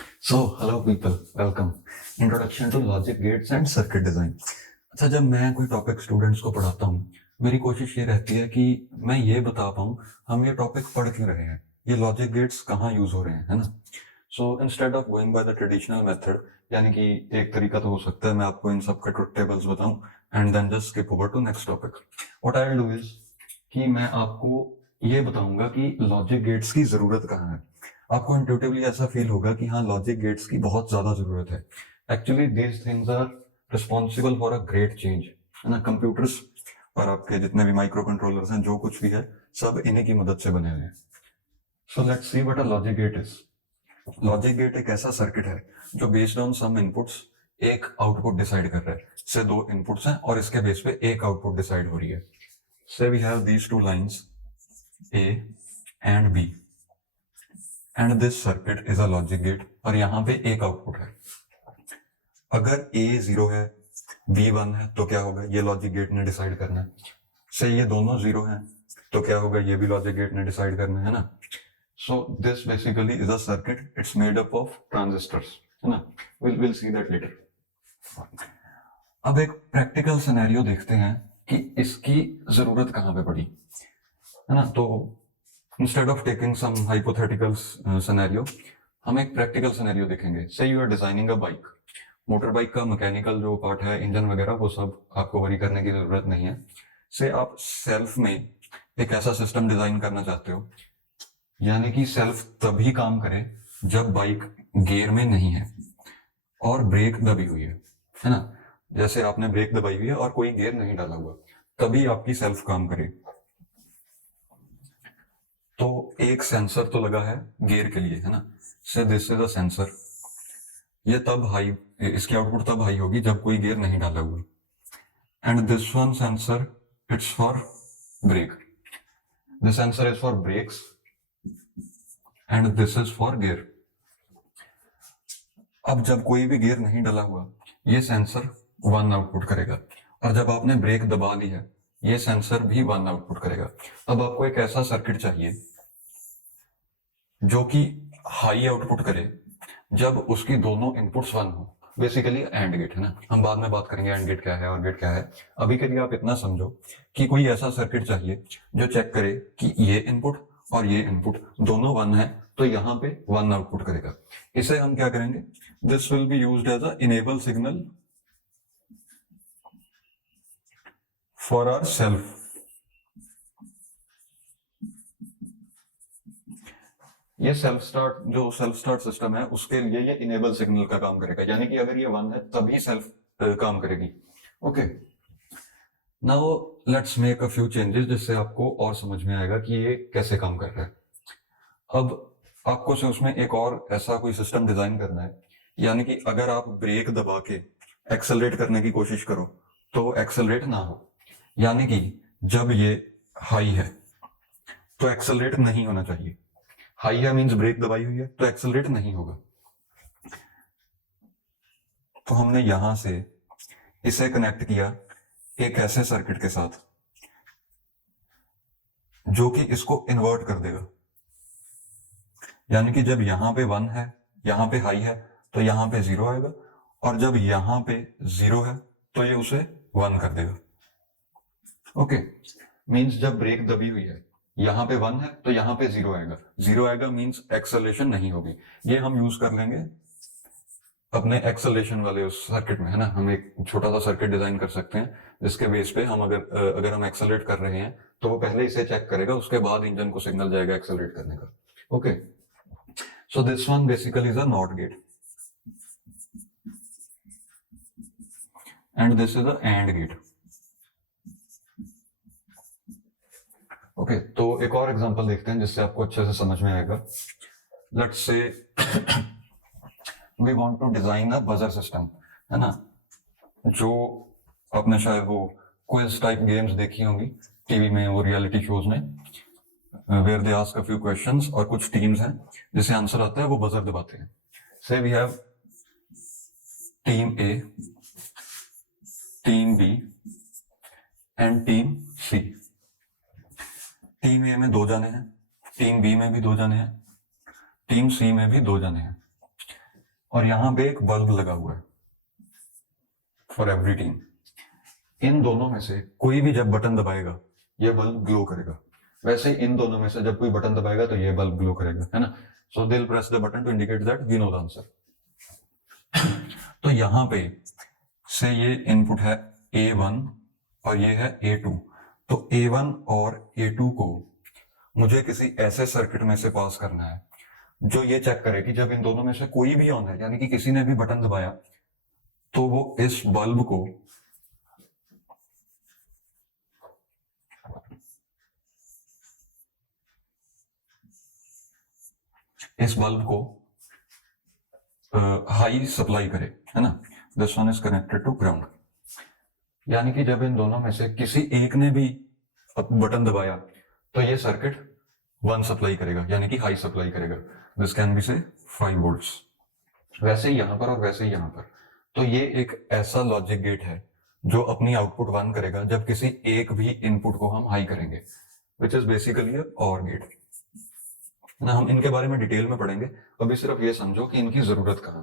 Hello people, welcome. Introduction to logic gates and circuit design. अच्छा, जब मैं कोई टॉपिक स्टूडेंट्स को पढ़ाता हूँ, मेरी कोशिश ये रहती है कि मैं ये बता पाऊँ हम ये टॉपिक पढ़ क्यों रहे हैं, ये लॉजिक गेट्स कहाँ यूज हो रहे हैं, है ना। So instead of going by the traditional method, यानी कि एक तरीका तो हो सकता है मैं आपको इन सब के ट्रुथ टेबल्स बताऊं and then just skip over to next topic. What I will do is कि मैं आपको ये बताऊंगा कि लॉजिक गेट्स की जरूरत कहाँ है। आपको इंट्यूटिवली ऐसा फील होगा कि हाँ, लॉजिक गेट्स की बहुत ज्यादा जरूरत है। Actually these things are responsible for a great change, है ना। कंप्यूटर्स और आपके जितने भी माइक्रो कंट्रोलर्स हैं, जो कुछ भी है, सब इन्हीं की मदद से बने हुए हैं। So let's see what a logic gate is. Logic gate एक ऐसा सर्किट है जो बेस्ड ऑन सम इनपुट्स एक आउटपुट डिसाइड कर रहा है। से दो इनपुट्स हैं और इसके बेस पे एक आउटपुट डिसाइड हो रही है। Say we have these two lines A and B and this circuit is a logic gate, और यहां पे एक आउटपुट है। अगर ए 0 है, बी 1 है, तो क्या होगा, ये लॉजिक गेट ने डिसाइड करना है। से ये दोनों 0 हैं, तो क्या होगा, ये भी लॉजिक गेट ने डिसाइड करना है ना। So this basically is a circuit, it's made up of transistors, है ना। Will see that later. अब एक प्रैक्टिकल सिनेरियो देखते हैं कि इसकी जरूरत कहां पे पड़ी, है ना। तो instead of taking some hypothetical scenario, हम एक प्रैक्टिकल सिनेरियो देखेंगे। Say you are designing a bike. Motor bike का मैकेनिकल जो पार्ट है, इंजन वगैरह, वो सब आपको वरी करने की जरूरत नहीं है। से आप सेल्फ में एक ऐसा सिस्टम डिजाइन करना चाहते हो, यानी कि सेल्फ तभी काम करे जब बाइक गियर में नहीं है और ब्रेक दबी हुई है ना। जैसे आपने ब्रेक दबाई हुई है और कोई गियर नहीं डाला हुआ, तभी आपकी सेल्फ काम करे। तो एक सेंसर तो लगा है गियर के लिए, है ना। से दिस इज अ सेंसर। ये तब हाई, इसकी आउटपुट तब हाई होगी जब कोई गियर नहीं डाला हुआ। And this one sensor, it's for brake. This sensor is for brakes and this is for gear. अब जब कोई भी गियर नहीं डाला हुआ, ये सेंसर 1 आउटपुट करेगा, और जब आपने ब्रेक दबा दी है, ये सेंसर भी 1 आउटपुट करेगा। अब आपको एक ऐसा सर्किट चाहिए जो कि हाई आउटपुट करे जब उसकी दोनों इनपुट्स 1 हो। बेसिकली एंड गेट, है ना। हम बाद में बात करेंगे एंड गेट क्या है और गेट क्या है। अभी के लिए आप इतना समझो कि कोई ऐसा सर्किट चाहिए जो चेक करे कि ये इनपुट और ये इनपुट दोनों 1 है, तो यहां पे 1 आउटपुट करेगा। इसे हम क्या करेंगे, this will be used as a enable signal for our self. ये सेल्फ स्टार्ट सिस्टम है, उसके लिए ये इनेबल सिग्नल का काम करेगा, यानी कि अगर ये 1 है तभी सेल्फ काम करेगी। Okay, now let's make a few changes जिससे आपको और समझ में आएगा कि ये कैसे काम कर रहा है। अब आपको से उसमें एक और ऐसा कोई सिस्टम डिजाइन करना है, यानी कि अगर आप ब्रेक दबा के एक्सेलरेट करने की कोशिश करो तो एक्सेलरेट ना हो। यानी कि जब ये हाई है तो एक्सेलरेट नहीं होना चाहिए। हाई है मींस ब्रेक दबाई हुई है, तो एक्सेलरेट नहीं होगा। तो हमने यहां से इसे कनेक्ट किया एक ऐसे सर्किट के साथ जो कि इसको इन्वर्ट कर देगा। यानी कि जब यहां पे 1 है, यहां पे हाई है, तो यहां पे 0 आएगा, और जब यहां पे 0 है तो ये उसे 1 कर देगा। ओके, मींस जब ब्रेक दबी हुई है, यहां पे 1 है तो यहां पे 0 आएगा। 0 आएगा मींस एक्सेलरेशन नहीं होगी। ये हम यूज कर लेंगे अपने एक्सेलरेशन वाले उस सर्किट में, है ना। हम एक छोटा सा सर्किट डिजाइन कर सकते हैं जिसके बेस पे हम अगर हम एक्सेलरेट कर रहे हैं तो वो पहले इसे चेक करेगा, उसके बाद इंजन को सिग्नल जाएगा एक्सेलरेट करने का। Okay, so this one basically is a NOT gate and this is a AND gate. Okay, तो एक और एग्जांपल देखते हैं जिससे आपको अच्छे से समझ में आएगा। Let's say we want to design a buzzer system, है ना। जो आपने शायद वो क्विज टाइप गेम्स देखी होंगी टीवी में, वो रियलिटी शोज में, where they ask a few questions और कुछ टीम्स हैं जिसे आंसर आता है वो बजर दबाते हैं। So we have team A, team B and team C. Team A में 2 जने हैं, टीम बी में भी 2 जने हैं, टीम सी में भी 2 जने हैं। और यहां पे एक बल्ब लगा हुआ है फॉर एवरी टीम। इन दोनों में से कोई भी जब बटन दबाएगा ये बल्ब ग्लो करेगा, वैसे इन दोनों में से जब कोई बटन दबाएगा तो ये बल्ब ग्लो करेगा, है ना। So they will press the button to indicate that we know the answer. तो यहां पे से ये इनपुट है A1 और ये है A2। तो A1 और A2 को मुझे किसी ऐसे सर्किट में से पास करना है जो ये चेक करे कि जब इन दोनों में से कोई भी ऑन है, यानी कि किसी ने भी बटन दबाया, तो वो इस बल्ब को हाई सप्लाई करे, है ना। This one is connected to ground. यानी कि जब इन दोनों में से किसी एक ने भी बटन दबाया तो ये सर्किट 1 सप्लाई करेगा, यानी कि हाई सप्लाई करेगा। दिस कैन बी से 5 वोल्ट्स। वैसे ही यहां पर और वैसे ही यहां पर। तो ये एक ऐसा लॉजिक गेट है जो अपनी आउटपुट 1 करेगा जब किसी एक भी इनपुट को हम हाई करेंगे, विच इज बेसिकली और गेट ना। हम इनके बारे में डिटेल में पढ़ेंगे, अभी सिर्फ ये समझो कि इनकी जरूरत कहाँ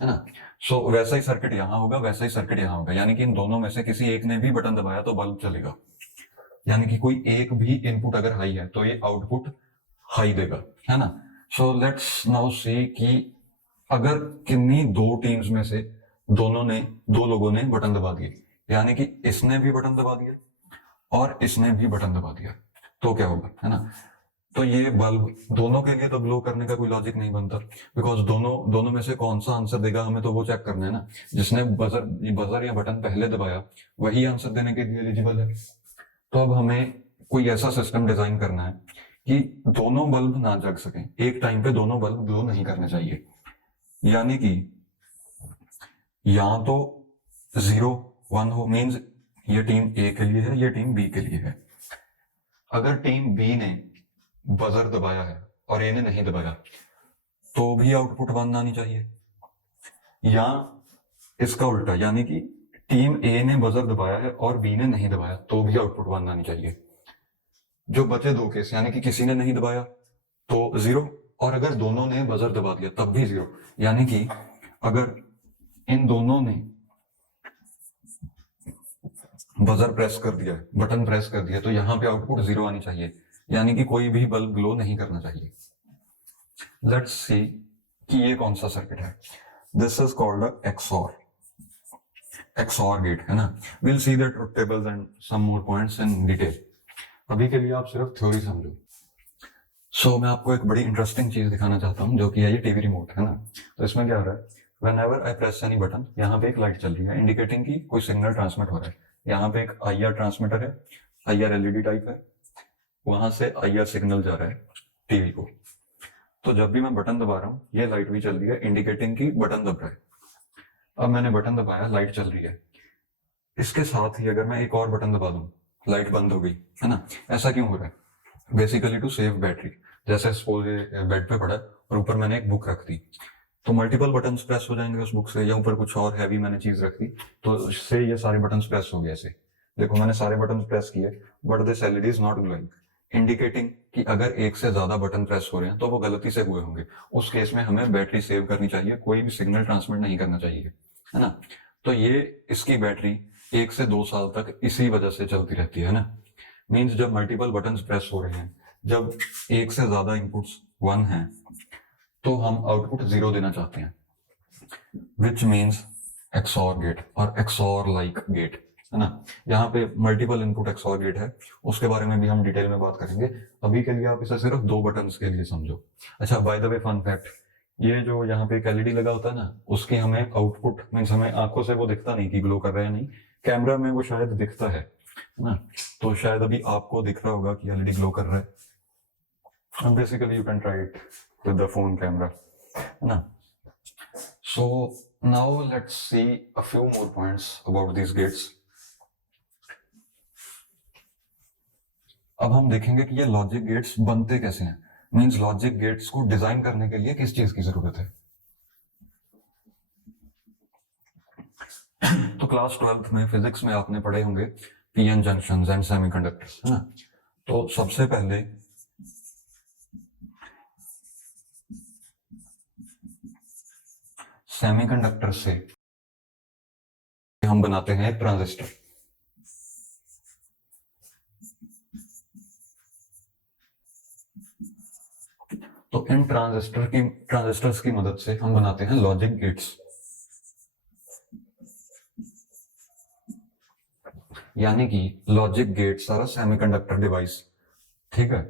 है ना। सो वैसा ही सर्किट यहां होगा, वैसा ही सर्किट यहां होगा, यानी कि इन दोनों में से किसी एक ने भी बटन दबाया तो बल्ब चलेगा। यानी कि कोई एक भी इनपुट अगर हाई है तो ये आउटपुट हाई देगा, है ना। सो लेट्स नाउ सी कि अगर किन्हीं दो टीम्स में से दो लोगों ने बटन दबा दिए, यानी कि इसने भी बटन दबा दिया और इसने भी बटन दबा दिया, तो क्या होगा, है ना। तो ये बल्ब दोनों के लिए तो ग्लो करने का कोई लॉजिक नहीं बनता, बिकॉज दोनों में से कौन सा आंसर देगा हमें तो वो चेक करना है ना। जिसने बजर या बटन पहले दबाया वही आंसर देने के लिए एलिजिबल है। तो अब हमें कोई ऐसा सिस्टम डिजाइन करना है कि दोनों बल्ब ना जग सकें, एक टाइम पे दोनों बल्ब ग्लो नहीं करने चाहिए। यानी कि या तो 0 1 हो, मींस ये टीम ए के लिए है, ये टीम बी के लिए है। अगर टीम बी ने बजर दबाया है और ए ने नहीं दबाया तो भी आउटपुट 1 आनी चाहिए, या इसका उल्टा, यानी कि टीम ए ने बजर दबाया है और बी ने नहीं दबाया तो भी आउटपुट 1 आनी चाहिए। जो बचे दो केस, यानी कि किसी ने नहीं दबाया तो 0, और अगर दोनों ने बजर दबा दिया तब भी 0। यानी कि अगर इन दोनों ने बजर प्रेस कर दिया, बटन प्रेस कर दिया, तो यहां पे आउटपुट 0 आनी चाहिए, यानी कि कोई भी बल्ब ग्लो नहीं करना चाहिए। लेट्स सी कि ये कौन सा सर्किट है। This is called XOR gate, है ना। Will see the truth tables and some more points in detail. अभी के लिए आप सिर्फ थ्योरी समझो। सो मैं आपको एक बड़ी इंटरेस्टिंग चीज दिखाना चाहता हूँ, जो कि है ये टीवी रिमोट, है ना। तो इसमें क्या हो रहा है, whenever I press any button, यहाँ पे एक लाइट चल रही है इंडिकेटिंग की कोई सिग्नल ट्रांसमिट हो रहा है। यहाँ पे एक IR ट्रांसमीटर है, IR LED टाइप है, वहां से IR सिग्नल जा रहा है टीवी को। तो जब भी मैं बटन दबा रहा हूँ ये लाइट भी चल रही है इंडिकेटिंग की बटन दब रहा है। अब मैंने बटन दबाया, लाइट चल रही है। इसके साथ ही अगर मैं एक और बटन दबा दूं, लाइट बंद हो गई, है ना। ऐसा क्यों हो रहा है? Basically to save battery. जैसे सपोज ये बेड पे पड़ा है और ऊपर मैंने एक बुक रख दी, तो मल्टीपल बटन प्रेस हो जाएंगे उस बुक से, या ऊपर कुछ और हैवी मैंने चीज रख दी तो इससे ये सारे बटन प्रेस हो गए। ऐसे देखो मैंने सारे बटन प्रेस किए, but this LED is not glowing, indicating कि अगर एक से ज्यादा बटन प्रेस हो रहे हैं तो वो गलती से हुए होंगे। उस केस में हमें बैटरी सेव करनी चाहिए, कोई भी सिग्नल ट्रांसमिट नहीं करना चाहिए, है ना। तो ये इसकी बैटरी 1 से 2 साल तक इसी वजह से चलती रहती है ना। मीन्स जब मल्टीपल बटन प्रेस हो रहे हैं, जब एक से ज्यादा इनपुट्स 1 हैं, तो हम आउटपुट 0 देना चाहते हैं, विच मीन्स एक्सॉर गेट और एक्सॉर लाइक गेट, है ना। यहाँ पे मल्टीपल इनपुट एक्सॉर गेट है, उसके बारे में भी हम डिटेल में बात करेंगे। अभी के लिए आप इसे सिर्फ 2 बटन के लिए समझो। अच्छा, by the way fun fact, ये जो यहाँ पे एक LED लगा होता है ना, उसकी हमें आउटपुट मीन्स हमें आंखों से वो दिखता नहीं कि ग्लो कर रहा है, नहीं, कैमरा में वो शायद दिखता है ना। तो शायद अभी आपको दिख रहा होगा कि LED ग्लो कर रहा है। Basically you can try it with the phone camera, है ना। So now let's see a few more points about these gates. अब हम देखेंगे कि ये लॉजिक गेट्स बनते कैसे हैं, मींस लॉजिक गेट्स को डिजाइन करने के लिए किस चीज की जरूरत है। तो क्लास 12th में फिजिक्स में आपने पढ़े होंगे PN जंक्शंस एंड सेमीकंडक्टर्स, है ना। तो सबसे पहले सेमीकंडक्टर से हम बनाते हैं एक ट्रांजिस्टर। तो इन ट्रांजिस्टर्स की मदद से हम बनाते हैं लॉजिक गेट्स, यानी कि logic gates are semiconductor device. ठीक है,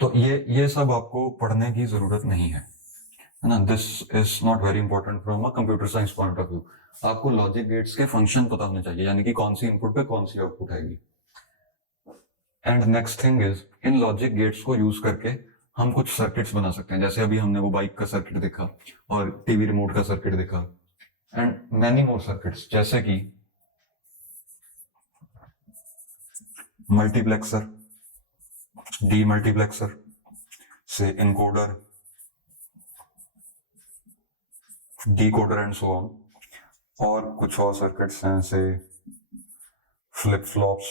तो ये सब आपको पढ़ने की जरूरत नहीं है ना। This is not very important from a computer science point of view. आपको लॉजिक गेट्स के फंक्शन पता होने चाहिए, यानी कि कौन सी इनपुट पे कौन सी आउटपुट आएगी। And next thing is, in logic gates को यूज करके हम कुछ सर्किट्स बना सकते हैं। जैसे अभी हमने वो बाइक का सर्किट देखा और टीवी रिमोट का सर्किट देखा, एंड मैनी मोर सर्किट्स, जैसे कि मल्टीप्लेक्सर, डीमल्टीप्लेक्सर से encoder, decoder and so on. और कुछ और सर्किट्स हैं से फ्लिप फ्लॉप्स,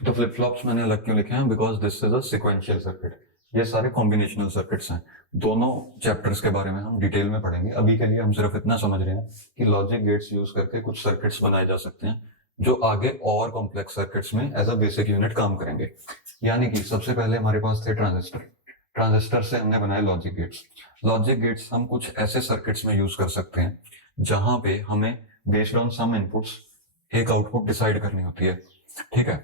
तो फ्लिप फ्लॉप्स मैंने अलग क्यों लिखे हैं, because this is a sequential circuit. ये सारे कॉम्बिनेशनल सर्किट्स हैं। दोनों चैप्टर्स के बारे में हम डिटेल में पढ़ेंगे। अभी के लिए हम सिर्फ इतना समझ रहे हैं कि लॉजिक गेट्स यूज करके कुछ सर्किट्स बनाए जा सकते हैं जो आगे और कॉम्प्लेक्स सर्किट्स में एज अ बेसिक यूनिट काम करेंगे। यानी कि सबसे पहले हमारे पास थे ट्रांजिस्टर, ट्रांजिस्टर से हमने बनाए लॉजिक गेट्स। लॉजिक गेट्स हम कुछ ऐसे सर्किट्स में यूज कर सकते हैं जहां पे हमें बेस्ड ऑन सम इनपुट्स एक आउटपुट डिसाइड करनी होती है। ठीक है,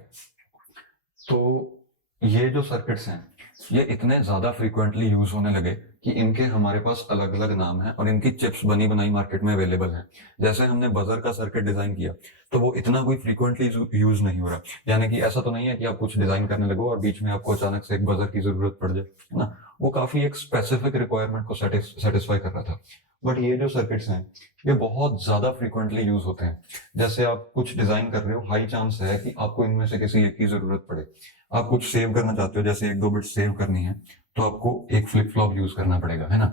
तो ये जो सर्किट्स हैं ये इतने ज्यादा फ्रीक्वेंटली यूज होने लगे कि इनके हमारे पास अलग अलग नाम है और इनकी चिप्स बनी बनाई मार्केट में अवेलेबल है। जैसे हमने बजर का सर्किट डिजाइन किया तो वो इतना कोई फ्रीक्वेंटली यूज नहीं हो रहा। यानी कि ऐसा तो नहीं है कि आप कुछ डिजाइन करने लगो और बीच में आपको अचानक से एक बजर की जरूरत पड़ जाए, है ना। वो काफी एक स्पेसिफिक रिक्वायरमेंट को सेटिस्फाई कर रहा था। बट ये जो सर्किट्स हैं ये बहुत ज्यादा फ्रीक्वेंटली यूज होते हैं। जैसे आप कुछ डिजाइन कर रहे हो, हाई चांस है कि आपको इनमें से किसी एक की जरूरत पड़े। आप कुछ सेव करना चाहते हो, जैसे 1-2 बिट सेव करनी है, तो आपको एक फ्लिप फ्लॉप यूज करना पड़ेगा, है ना।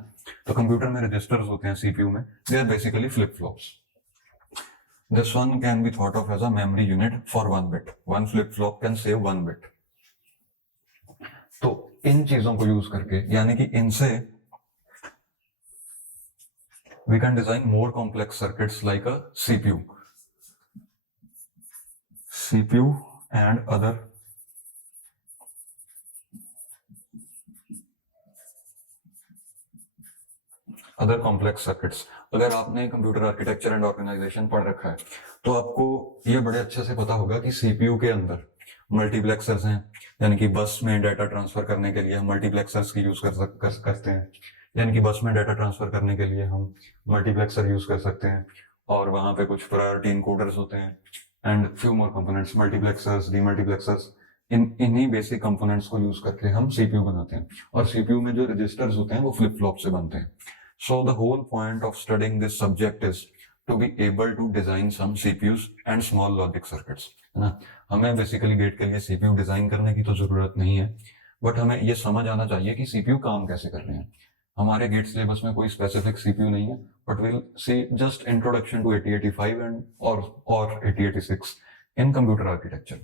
तो कंप्यूटर में रजिस्टर्स होते हैं सीपीयू में, they are basically flip flops. This one can be thought of as a memory unit for 1 bit. One flip flop can save 1 bit. तो इन चीजों को यूज करके, यानी कि इनसे we can design more complex circuits like a CPU and other complex circuits। अगर आपने कंप्यूटर आर्किटेक्चर एंड ऑर्गेनाइजेशन पढ़ रखा है तो आपको ये बड़े अच्छे से पता होगा कि सीपीयू के अंदर मल्टीप्लेक्सर्स हैं, यानी कि बस में डाटा ट्रांसफर करने के लिए हम मल्टीप्लेक्सर्स की यूज करते हैं। यानी कि बस में डाटा ट्रांसफर करने के लिए हम मल्टीप्लेक्सर यूज कर सकते हैं, और वहां पे कुछ प्रायोरिटी इनकोडर्स होते हैं and few more components, multiplexers, demultiplexers. इन्हीं बेसिक कंपोनेंट्स को यूज करके हम सीपीयू बनाते हैं, और सीपीयू में जो रजिस्टर्स होते हैं वो फ्लिप फ्लॉप से बनते हैं। So the whole point of studying this subject is to be able to design some CPUs and small logic circuits, है ना। हमें बेसिकली गेट के लिए सीपीयू डिजाइन करने की तो जरूरत नहीं है, बट हमें ये समझ आना चाहिए कि सीपीयू काम कैसे कर रहे हैं। हमारे गेट सिलेबस में कोई स्पेसिफिक सीपीयू नहीं है, but will see just introduction to 8085 and और 8086 इन कंप्यूटर आर्किटेक्चर।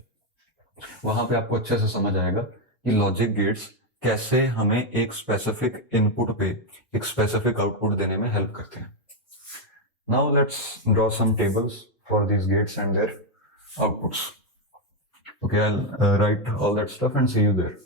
वहां पे आपको अच्छे से समझ आएगा कि लॉजिक गेट्स कैसे हमें एक स्पेसिफिक इनपुट पे एक स्पेसिफिक आउटपुट देने में हेल्प करते हैं। Now let's draw some tables for these gates and their outputs. Okay, I will write all that stuff and see you there.